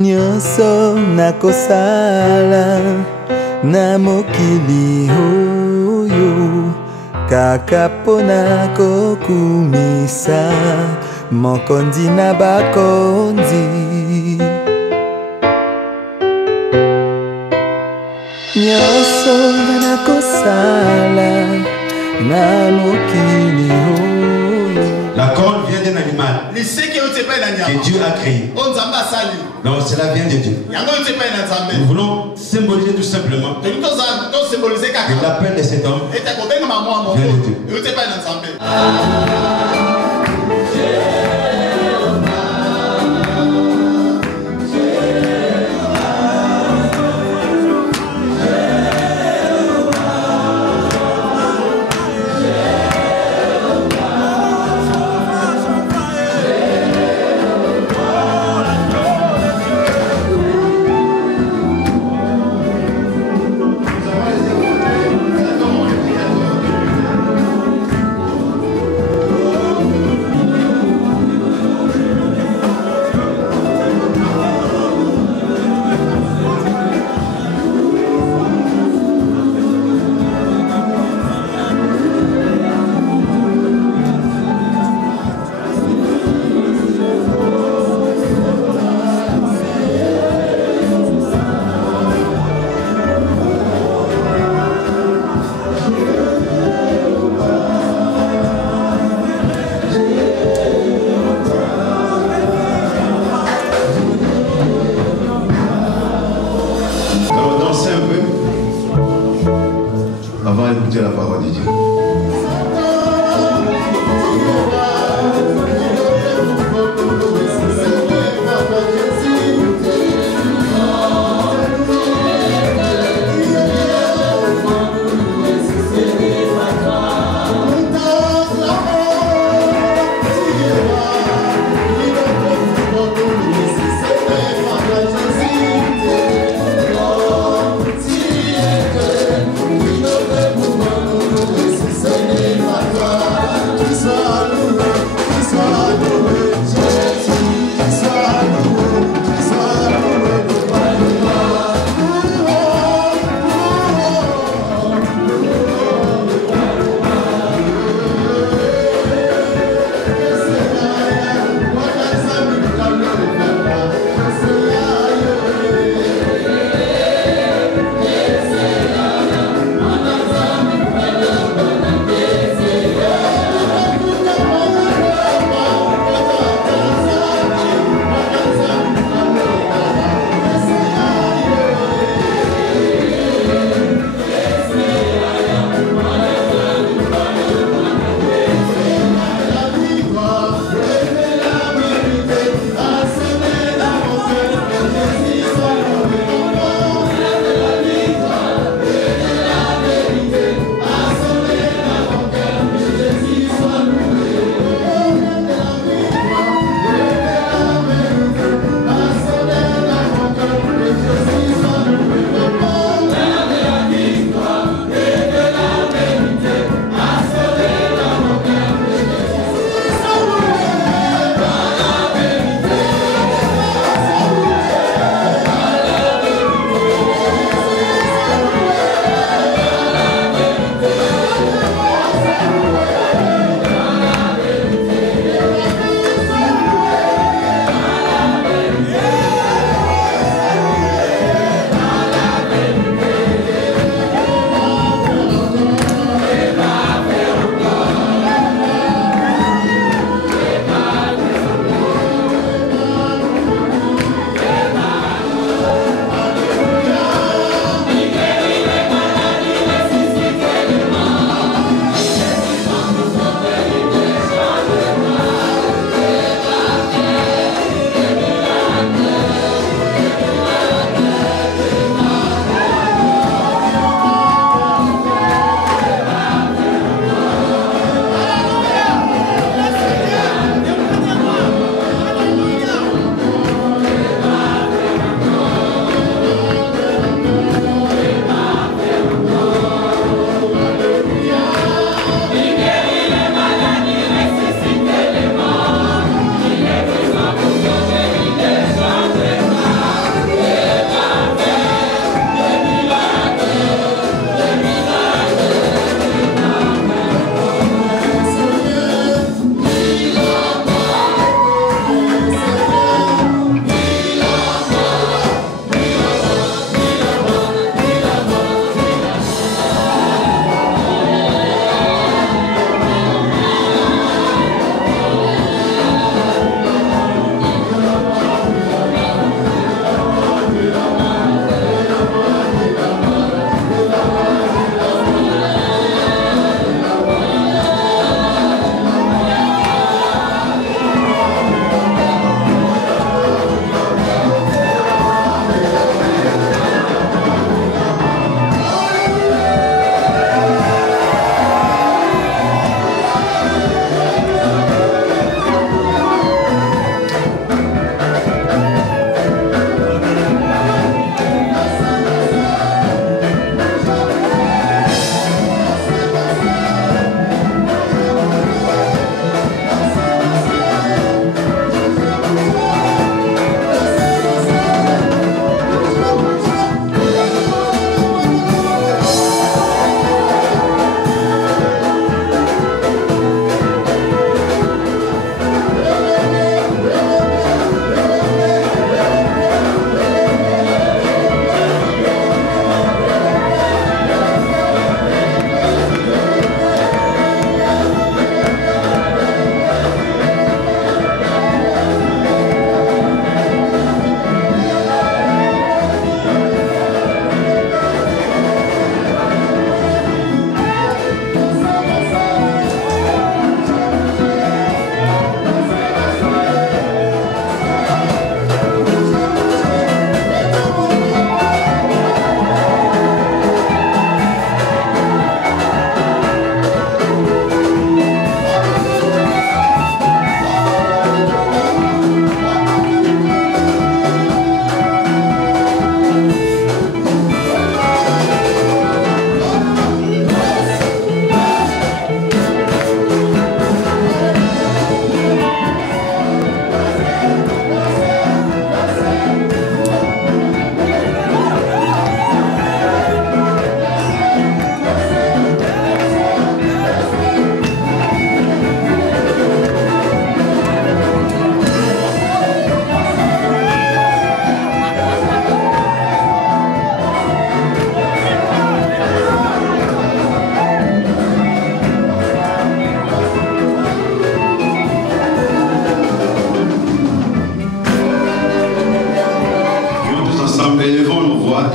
Nyonso nakosala na mokili oyo kaka mpona kokumisa mokonzi na bakonzi. Nyonso nakosala na mokili oyo. La corne vient d'un animal que Dieu a créé. Donc cela vient de Dieu. Nous voulons symboliser tout simplement que l'appel de cet homme vient de Dieu.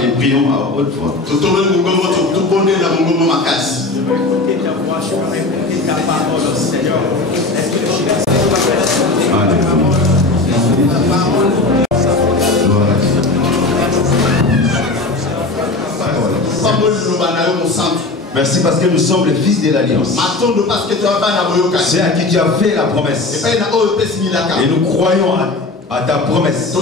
Et prions à haute voix. Merci parce que nous sommes les fils de l'Alliance. C'est à qui tu as fait la promesse. Et nous croyons à ta promesse.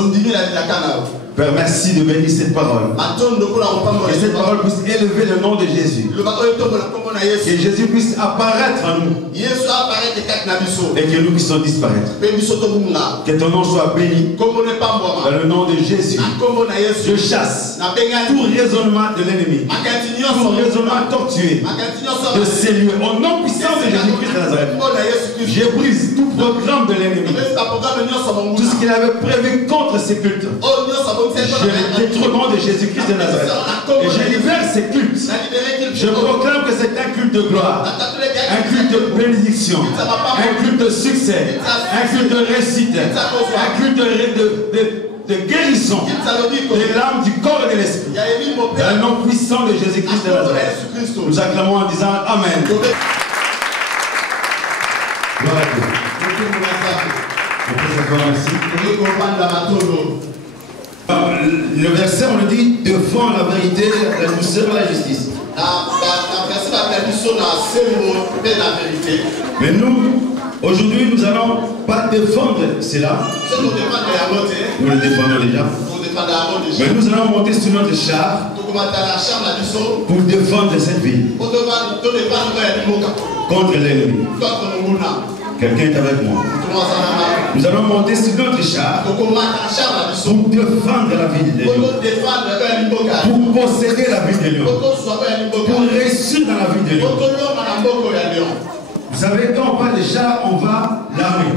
Père, merci de bénir cette parole. Que cette parole puisse élever le nom de Jésus. Que Jésus puisse apparaître en nous. Et que nous puissions disparaître. Que ton nom soit béni. Dans le nom de Jésus. Je chasse tout raisonnement de l'ennemi. Tout raisonnement tortueux de ces lieux. Au nom puissant de Jésus-Christ de Nazareth. Je brise tout programme de l'ennemi. Tout ce qu'il avait prévu contre ces cultes. Je détruis le nom de Jésus-Christ de Nazareth. Et je libère ces cultes. Je proclame que c'est un culte de gloire, un culte de bénédiction, un culte de succès, un culte de réussite, un culte de guérison de l'âme, du corps et de l'esprit. Dans le nom puissant de Jésus-Christ de Nazareth. Nous acclamons en disant Amen. Gloire à Dieu. Le verset, on le dit, devant la vérité, la douceur et la justice. Mais nous, aujourd'hui, nous n'allons pas défendre cela. Nous le défendons déjà. Mais nous allons monter sur notre char pour défendre cette ville contre l'ennemi. Quelqu'un est avec moi. Nous allons monter sur notre char pour défendre la ville de Lyon, pour posséder la ville de Lyon, pour réussir dans la ville de Lyon. Vous savez, quand on parle de char, on va l'armée.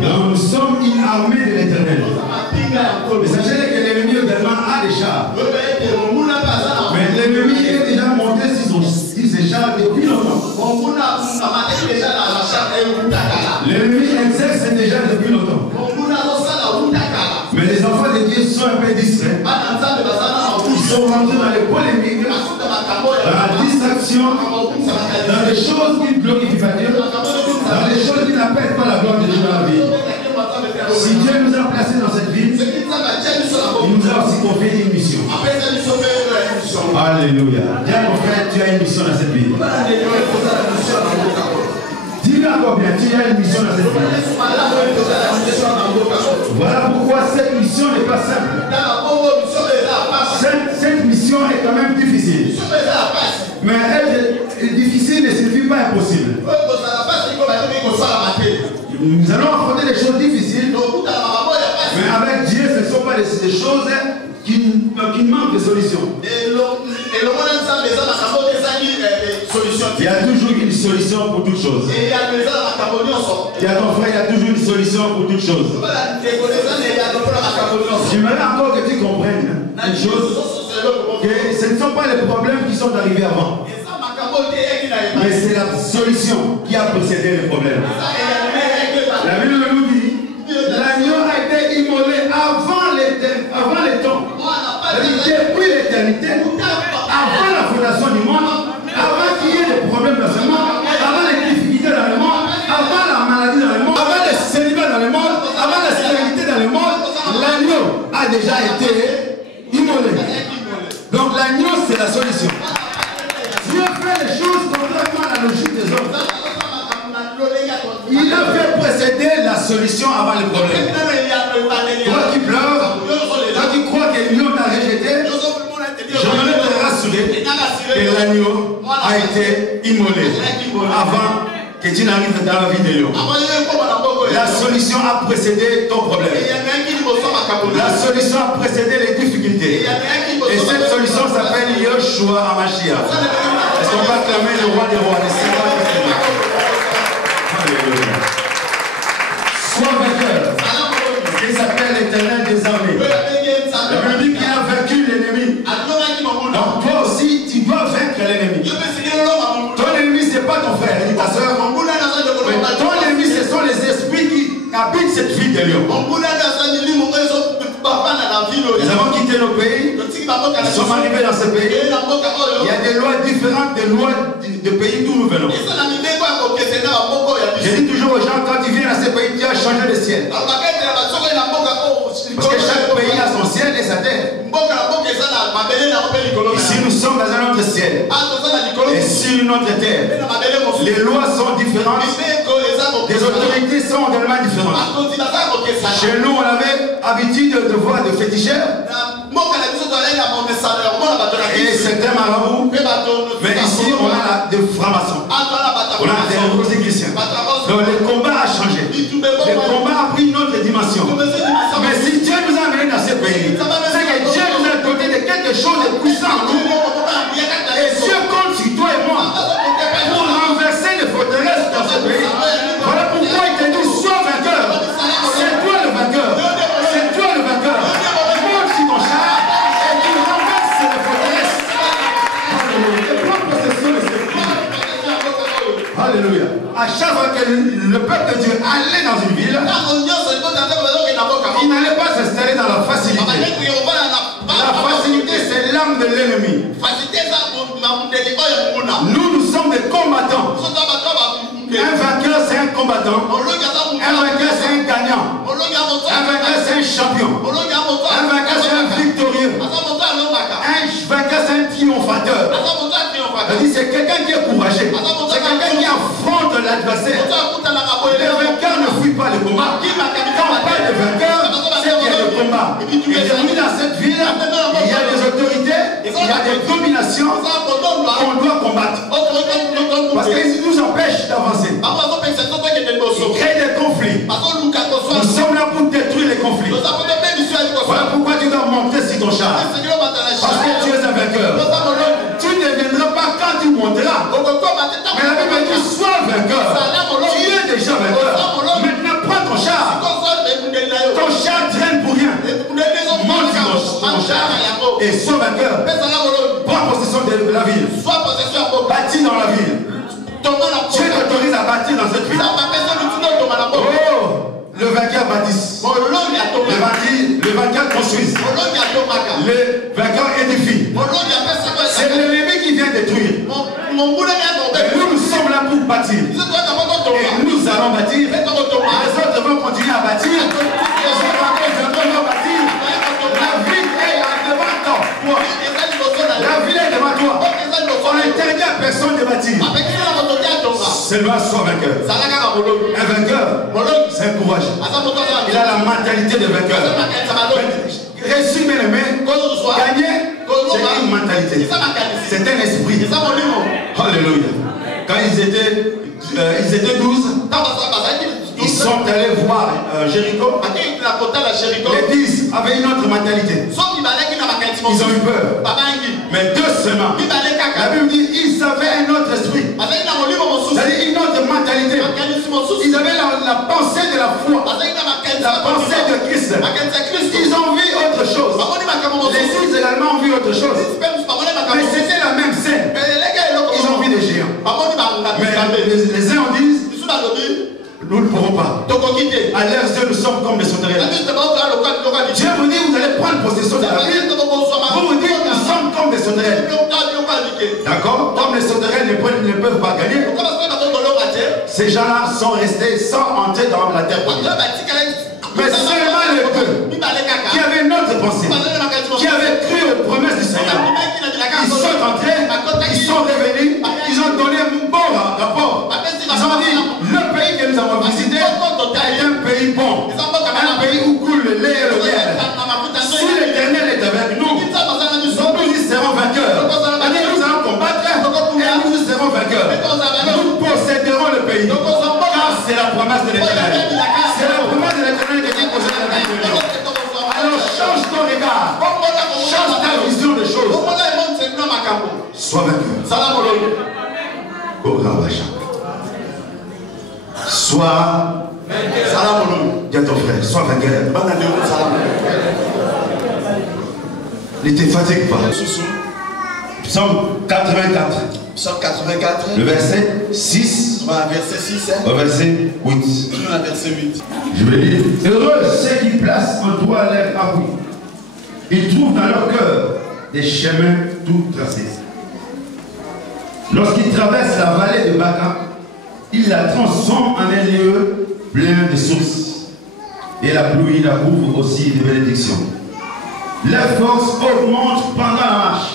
Nous sommes une armée de l'Éternel. Mais sachez que l'ennemi également a des chars. Mais l'ennemi est déjà monté sur ses chars depuis longtemps. L'ennemi exerce déjà depuis longtemps. Mais les enfants de Dieu sont un peu distraits. Ils sont rentrés dans les polémiques, dans la distraction, dans des choses qui ne glorifient pas Dieu, dans des choses qui n'appellent pas la gloire de Dieu dans la vie. Si Dieu nous a placés dans cette vie, il nous a aussi confié une mission. Alléluia. Dis à mon frère, tu as une mission dans cette vie. Dis-le encore bien, tu as une mission dans cette vie. Voilà pourquoi cette mission n'est pas simple. Cette mission est quand même difficile. Mais elle est difficile et signifie pas impossible. Nous allons affronter des choses difficiles. Mais avec Dieu, ce ne sont pas des choses qui manquent de solutions. Il y a toujours une solution pour toutes choses. Il y a ton frère, il y a toujours une solution pour toutes choses. J'aimerais encore que tu comprennes une chose, que ce ne sont pas les problèmes qui sont arrivés avant, mais c'est la solution qui a précédé les problèmes. La Bible nous dit, l'agneau a été immolé avant les temps. Depuis l'éternité, avant la fondation du monde, avant qu'il y ait des problèmes dans ce monde, avant les difficultés dans le monde, avant la maladie dans le monde, avant les célibats dans le monde, avant la stérilité dans le monde, l'agneau a déjà été immolé. Donc l'agneau, c'est la solution. Dieu fait les choses contrairement à la logique des hommes. Il a fait précéder la solution avant le problème. Toi qui pleures, toi qui crois que Dieu t'a rejeté, j'aimerais te rassurer que l'agneau a été immolé avant que tu n'arrives dans la vie de Dieu. La solution a précédé ton problème. La solution a précédé les difficultés. Et cette solution s'appelle Yoshua Hamashiach. Est-ce qu'on va acclamer le roi des rois, le Seigneur des seigneurs? Alléluia. Sois vainqueur. Il s'appelle l'Éternel des armées. La Bible dit qu'il a vaincu l'ennemi. Donc toi aussi, tu dois vaincre l'ennemi. Ton ennemi, ce n'est pas ton frère, ni ta soeur. Ton ennemi, ce sont les esprits qui habitent cette ville de Lyon. Nous avons quitté nos pays. Nous sommes arrivés dans ce pays. Il y a des lois différentes des lois du pays d'où nous venons. Je dis toujours aux gens, quand tu viens dans ce pays, tu as changé de ciel. Parce que chaque pays a son ciel et sa terre. Ici, nous sommes dans un autre ciel. Et sur une autre terre. Les lois sont différentes. Les autorités sont tellement différentes. Chez nous, on avait habitude de voir des féticheurs. Et certains marabouts. Mais ici, on a des francs-maçons. On a des rosicruciens. Donc le combat a changé. Le combat a pris une autre dimension. Mais si Dieu nous a amenés dans ce pays, c'est que Dieu nous a doté de quelque chose de puissant. Et Dieu compte sur toi et moi pour renverser les forteresses dans ce pays. Voilà pourquoi il te dit, sois vainqueur. C'est toi le vainqueur. C'est toi le vainqueur. Monte sur ton char et tu renverses les forteresses. Alléluia. Et prends possession de ce pays. Alléluia. À chaque fois que le peuple de Dieu allait dans une ville, il n'allait pas s'installer dans la facilité. La facilité, c'est l'âme de l'ennemi. Nous sommes des combattants. Un vainqueur, c'est un combattant. Un vainqueur, c'est un gagnant. Un vainqueur, c'est un champion. Un vainqueur, c'est un victorieux. Un vainqueur, c'est un triomphateur. C'est quelqu'un qui est courageux. C'est quelqu'un qui affronte l'adversaire. Les vainqueurs ne fuient pas le combat. Quand on parle de vainqueur, c'est qu'il y a le combat. Et bienvenue dans cette ville, il y a des autorités, il y a des dominations qu'on doit combattre. Parce qu'ils nous empêchent d'avancer. Ils créent des conflits. Nous sommes là pour détruire les conflits. Voilà pourquoi tu dois monter sur ton char. Parce que tu es un vainqueur. Tu ne viendras pas quand tu monteras. Mais la Bible dit, sois vainqueur. Tu es déjà vainqueur. Maintenant, prends ton char. Ton char traîne pour rien. Monte sur ton char et sois vainqueur. Prends possession de la ville. Bâtis dans la ville. Dieu t'autorise à bâtir dans cette ville. Oh, le vainqueur bâtisse. Le vainqueur construise. Le vainqueur édifie. C'est l'ennemi qui vient détruire. Et nous sommes là pour bâtir. Et nous allons bâtir. Les autres vont continuer à bâtir. Les autres vont bâtir. La ville est devant toi. La ville est devant toi. On n'interdit à personne de bâtir. Seulement sois vainqueur. Un vainqueur, c'est un courage. Il a la mentalité de vainqueur. Réussir, bien aimé, gagner, c'est une mentalité. C'est un esprit. Alléluia. Quand ils étaient 12, ils sont allés voir Jéricho. Les 10 avaient une autre mentalité. Ils ont eu peur. Mais 2 seulement. La Bible dit ils avaient un autre esprit. C'est-à-dire une autre mentalité. Ils avaient la pensée de la foi. La pensée de Christ. Ils ont vu autre chose. Les 10 également ont vu autre chose. Mais c'était la même scène. Ils ont vu des géants. Mais les uns ont dit nous ne pourrons pas. À leurs yeux, nous sommes comme des sauterelles. Dieu vous dit, vous allez prendre possession de la ville. Vous vous dites, nous sommes comme des sauterelles. D'accord? Comme les sauterelles ne peuvent pas gagner. Ces gens-là sont restés sans entrer dans la terre. Mais seulement les deux qui avaient une autre pensée, qui avaient cru aux promesses du Seigneur, ils sont entrés, ils sont revenus, ils ont donné un bon rapport. Ils ont dit, le pays que nous avons visité est un pays bon, un pays où coule le lait et le miel. Si l'Éternel est avec nous, nous y serons vainqueurs. Nous allons combattre et nous y serons vainqueurs. Nous posséderons le pays, car c'est la promesse de l'Éternel. C'est la promesse de l'Éternel qui est posée dans la vie de Dieu. Alors change ton regard. Change ta vision des choses. Sois vainqueur. Sois. Dis à ton frère, sois vainqueur. Ne te fatigue pas. Psaume 84. Psaume 84. Le verset 6. Verset 6. Au verset 8. Verset 8. Je vais lire. Heureux ceux qui placent en toi leur appui. Ils trouvent dans leur cœur des chemins tout tracés. Lorsqu'ils traversent la vallée de Baca, ils la transforment en un lieu plein de sources. Et la pluie la couvre aussi de bénédictions. Leur force augmente pendant la marche.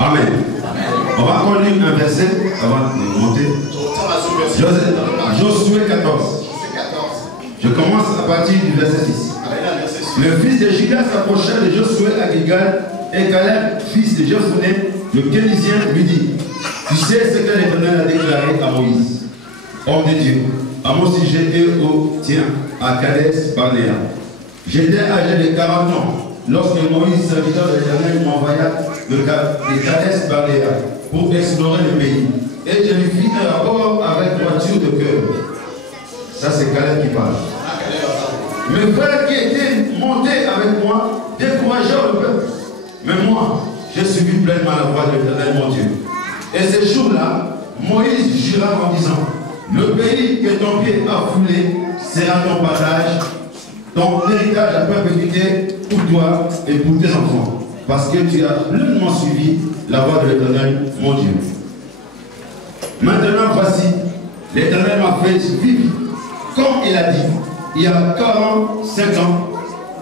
Amen. On va encore lire un verset avant de monter. Josué 14. Je commence à partir du verset 6. Le fils de Giga s'approcha de Josué à Gilgal, et Caleb, fils de Jephuné, le Kénisien, lui dit: tu sais ce que l'Éternel a déclaré à Moïse, homme de Dieu, à mon sujet et au tien, à Kadès Barnéa. J'étais âgé de 40 ans lorsque Moïse, serviteur de l'Éternel, m'envoya de Kadès Barnéa pour explorer le pays. Et je lui fis un rapport avec droiture de cœur. Ça, c'est Caleb qui parle. Mes frères qui étaient montés avec moi découragèrent le peuple. Mais moi, j'ai suivi pleinement la voie de l'Éternel, mon Dieu. Et ce jour-là, Moïse jura en disant: le pays que ton pied a foulé sera ton partage, ton héritage à perpétuité pour toi et pour tes enfants, parce que tu as pleinement suivi la voie de l'Éternel, mon Dieu. Maintenant, voici, l'Éternel m'a fait vivre, comme il a dit, il y a 45 ans,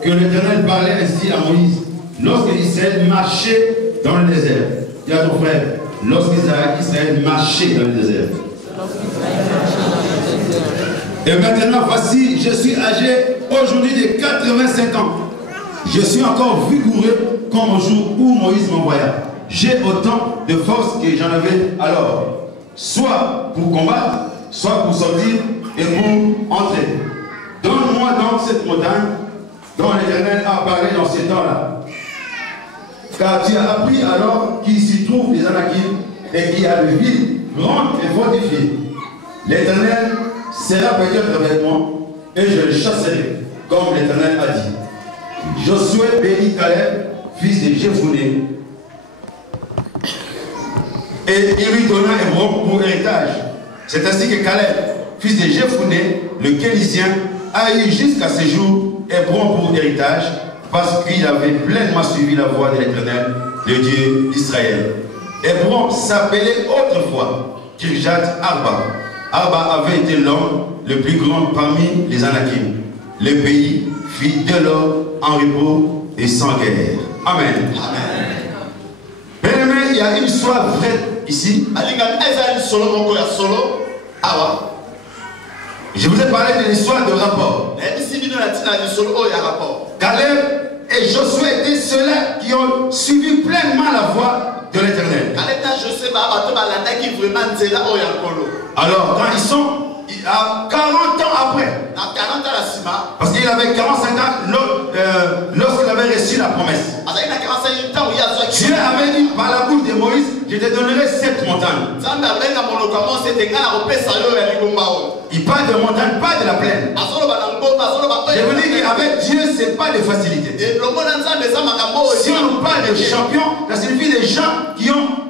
que l'Éternel parlait ainsi à Moïse, lorsqu'Israël marchait dans le désert. Dis à ton frère, lorsqu'Israël marchait dans le désert. Et maintenant, voici, je suis âgé aujourd'hui de 85 ans. Je suis encore vigoureux comme au jour où Moïse m'envoya. J'ai autant de force que j'en avais alors, soit pour combattre, soit pour sortir et pour entrer. Donne-moi donc cette montagne dont l'Éternel a parlé dans ces temps-là. Car tu as appris alors qu'il s'y trouve des Anakim et qu'il y a des villes grandes et fortifiées. L'Éternel sera peut-être avec moi et je le chasserai, comme l'Éternel a dit. Josué bénit Caleb, fils de Jephuné, et il lui donna Hébron pour héritage. C'est ainsi que Caleb, fils de Jephuné, le Kénisien, a eu jusqu'à ce jour Hébron pour héritage, parce qu'il avait pleinement suivi la voie de l'Éternel, le Dieu d'Israël. Hébron s'appelait autrefois Kirjat Arba. Arba avait été l'homme le plus grand parmi les Anakim. Le pays fut dès lors en repos et sans guerre. Amen. Bien aimé, il y a une histoire vraie ici. Je vous ai parlé de l'histoire de rapport. Caleb et Josué étaient ceux-là qui ont suivi pleinement la voie de l'Éternel. Alors, quand ils sont à 40 ans après, parce qu'il avait 45 ans lorsqu'il avait reçu la promesse, Dieu avait dit par la bouche de Moïse: je te donnerai 7 montagnes. Il parle de montagne, pas de la plaine. Je vous dis qu'avec Dieu, ce n'est pas de facilité. Si on parle de champions, ça signifie des gens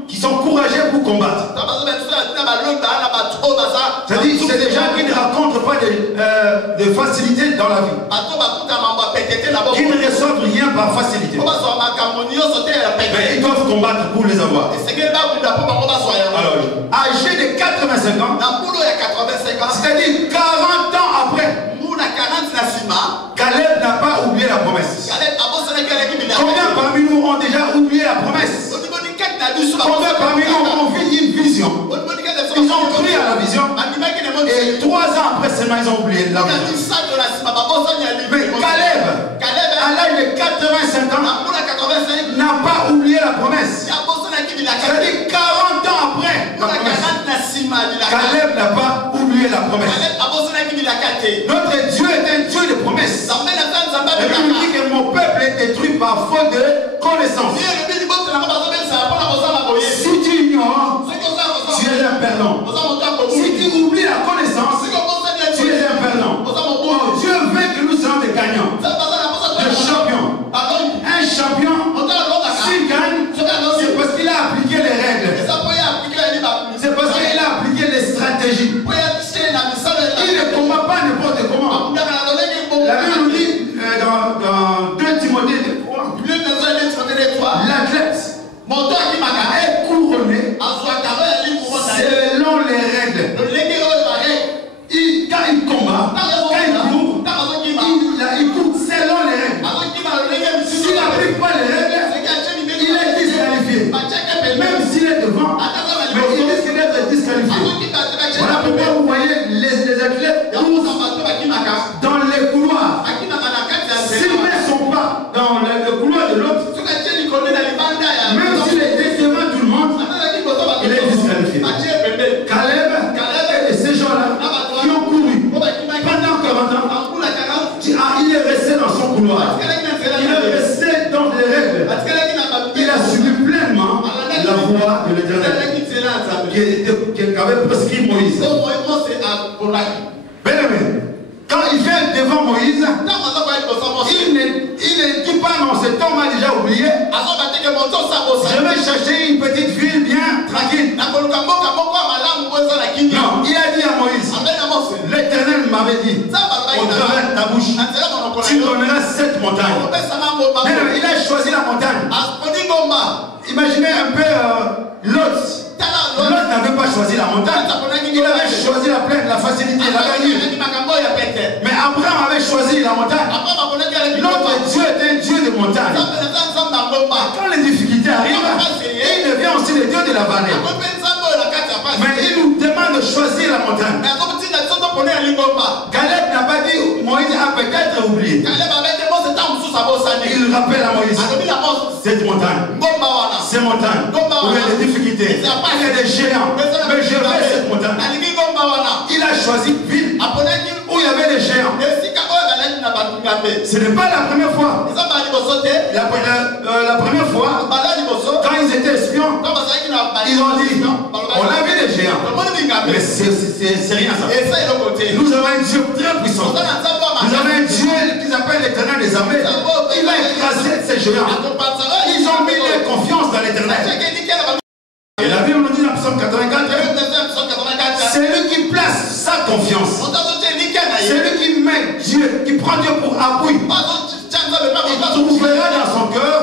qui sont courageux pour combattre. C'est-à-dire c'est des gens qui ne rencontrent pas de facilité dans la vie, qui ne reçoivent rien par facilité. Mais ils doivent combattre pour les avoir. Alors, âgé de 85 ans, c'est-à-dire 40 ans après, Caleb n'a pas oublié la promesse. Combien parmi nous ont déjà oublié la promesse? Combien parmi nous ont vu une vision? Ils ont cru à la vision et 3 ans après seulement ils ont oublié la vision. Mais Caleb, à l'âge de 85 ans, n'a pas oublié la promesse. C'est-à-dire 40 ans après, Caleb n'a pas oublié à faute de connaissance. Si tu ignores, tu es un perdant. Si tu oublies la connaissance, tu es un perdant. Dieu veut que nous soyons des gagnants, des champions. Un champion, s'il gagne, c'est parce qu'il a appliqué les règles. C'est parce qu'il a appliqué les stratégies. Il ne combat pas n'importe comment. La Bible nous dit dans 2 Timothée 3, l'athlète est couronné selon les règles. Quand il combat, quand il court, il court selon les règles. S'il n'applique pas les règles, il est disqualifié. Même s'il est devant, mais il risque d'être disqualifié. Voilà pourquoi vous voyez les athlètes dans les couloirs. S'ils ne sont pas dans le couloir de l'autre, même s'il est devant tout le monde, il est disqualifié. Caleb et ces gens-là qui ont couru pendant 40 ans, il est resté dans son couloir. Il est resté dans les règles. Il a suivi pleinement la voie de l'Éternel qu'avait prescrit Moïse. Bien aimé, quand il vient devant Moïse, il ne dit pas non, cet homme a déjà oublié. Je vais chercher une petite ville bien tranquille. Non, il a dit à Moïse, l'Éternel m'avait dit, au travers de ta bouche, tu donneras 7 montagnes. Mais non, il a choisi la montagne. Imaginez un peu Lot. Lot n'avait pas choisi la montagne. Il avait choisi la plaine, la facilité, la gagne. Mais Abraham avait choisi la montagne. Notre Dieu est un Dieu de montagne. Quand les difficultés arrivent, il devient aussi le Dieu de la vallée. Mais il nous demande de choisir la montagne. Caleb n'a pas dit Moïse a peut-être oublié. Il rappelle à Moïse cette montagne. Ces montagnes où il y a des difficultés, il y a des géants. Mais je veux cette montagne. Il a choisi une ville où il y avait des géants. Ce n'est pas la première fois. La première fois, quand ils étaient espions, ils ont dit on a vu des géants. Mais c'est rien ça. Nous avons un Dieu très puissant. Nous avons un Dieu qui s'appelle l'Éternel des armées. Il va écraser ces géants. Ils ont mis leur confiance dans l'Éternel. Et la Bible nous dit dans Psaume 84, c'est lui qui place sa confiance. C'est lui qui met Dieu, qui prend Dieu pour appui. Il trouvera dans son cœur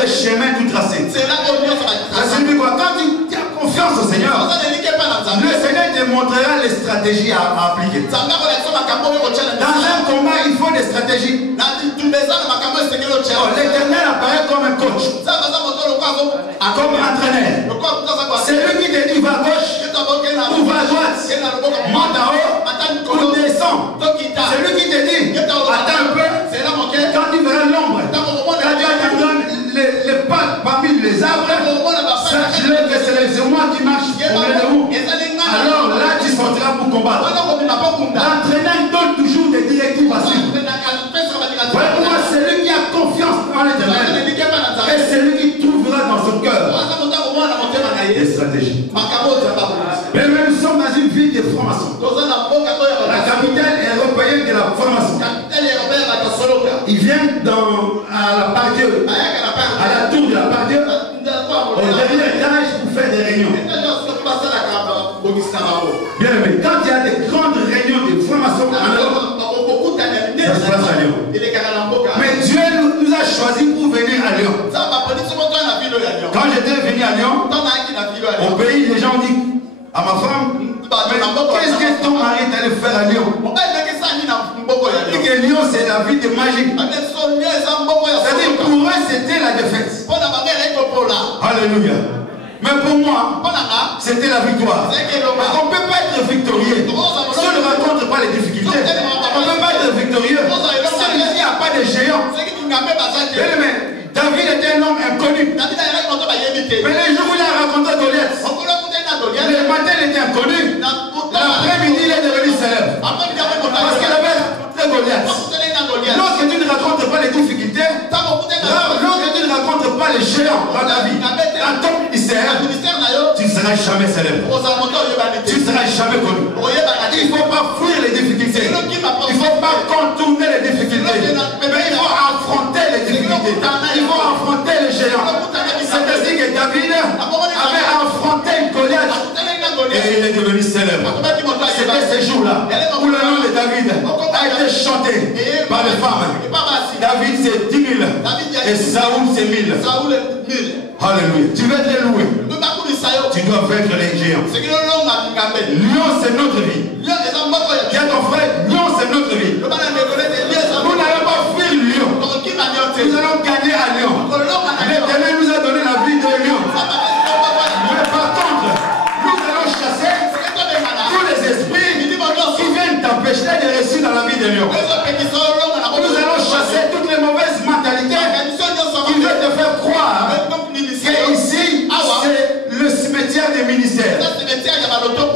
des chemins tout tracés. Ça signifie quoi? Quand tu as confiance au Seigneur, le Seigneur te montrera les stratégies à appliquer. Dans un combat, il faut des stratégies. L'Éternel apparaît comme un coach, comme entraîneur. C'est lui qui te dit va à gauche ou va à droite, monte en haut ou descend. C'est lui qui te dit attends un peu. Quand tu verras l'ombre, quand Dieu te donne les pattes parmi les arbres, sache-le que c'est moi qui marche auprès de vous. Alors là tu sortiras pour combattre. L'entraîneur donne toujours des directives à suivre. Voilà pour moi, c'est lui qui a confiance en l'Éternel. Et c'est lui qui trouvera dans son cœur des stratégies. Mais nous sommes dans une ville de francs-maçons. La capitale européenne de la franc-maçon. Ils viennent à la Part-Dieu, à la tour de la Part-Dieu, au dernier étage pour faire des réunions. Bien aimé, quand il y a des grandes réunions de francs-maçons en Europe, ça se passe à Lyon. Mais Dieu nous a choisi pour venir à Lyon. Quand j'étais venu à Lyon, au pays, les gens disent à ma femme, qu'est-ce que ton mari est allé faire à Lyon? Que Lyon c'est la ville de magie. C'est-à-dire pour eux c'était la défaite. Alléluia. Mais pour moi, c'était la victoire. Parce qu'on ne peut pas être victorieux si on ne rencontre pas les difficultés. On ne peut pas être victorieux si il n'y a pas de géants. David était un homme inconnu. Mais les jours où il a rencontré Goliath, le matin il était inconnu. L'après-midi il est devenu célèbre. Parce qu'il avait rencontré Goliath. Lorsque tu ne rencontres pas les difficultés, rare pas les géants dans ta vie, dans ton ministère, tu ne seras jamais célèbre. Tu ne seras jamais connu. Il ne faut pas fuir les difficultés. Il ne faut pas contourner les difficultés. Mais il faut affronter les difficultés. Il faut affronter les géants. C'est ainsi que David avait affronté une Goliath et il est devenu célèbre. C'était ces jours-là où le nom de David a été chanté par les femmes. David c'est 10 000 et Saoul c'est 1000. Alléluia. Tu veux te louer. Tu dois vaincre les géants. Lion c'est notre vie. Viens ton frère, lion c'est notre vie. Nous n'allons pas fuir Lion. Nous allons gagner à Lion. L'Éternel nous a donné la vie de Lion. Mais par contre, nous allons chasser tous les esprits qui viennent t'empêcher de réussir dans la vie de Lion. Nous allons chasser toutes les mauvaises mentalités qui veulent te faire croire que ici, c'est le cimetière des ministères.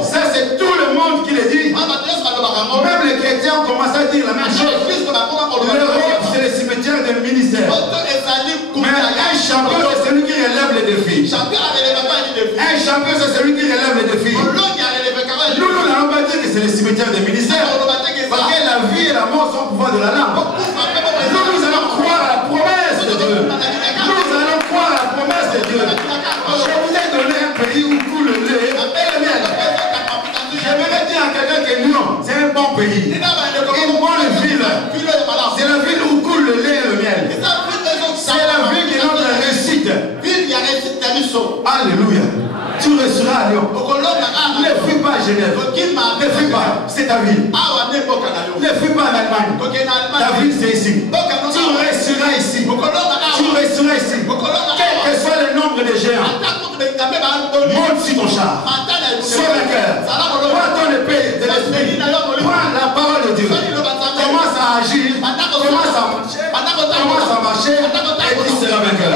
Ça, c'est tout le monde qui le dit. Même les chrétiens commencent à dire la même chose. L'Europe, c'est le cimetière des ministères. Mais un champion, c'est celui qui relève les défis. Un champion, c'est celui qui relève les défis. Nous n'allons pas dire que c'est le cimetière des ministères. Parce que la vie et la mort sont au pouvoir de la langue. Nous allons croire à la promesse de Dieu. Nous allons croire à la promesse de Dieu. Je vous ai donné un pays où coule le lait et le miel. J'aimerais dire à quelqu'un que Lyon, c'est un bon pays. Une bonne ville. C'est la ville où coule le lait et le miel. C'est la ville qui est notre réussite. Alléluia. Tu resteras à Lyon. Ne fuis pas à Genève. Ne fuis pas. C'est ta ville. Ne fuis pas en Allemagne. Ta ville c'est ici. Tu resteras ici. Tu resteras ici. Quel que soit le nombre de géants. Monte sur ton char. Sur le cœur. Prends ton épée de l'esprit. Prends la parole de Dieu. Commence à agir. Commence à marcher. Et tu seras vainqueur.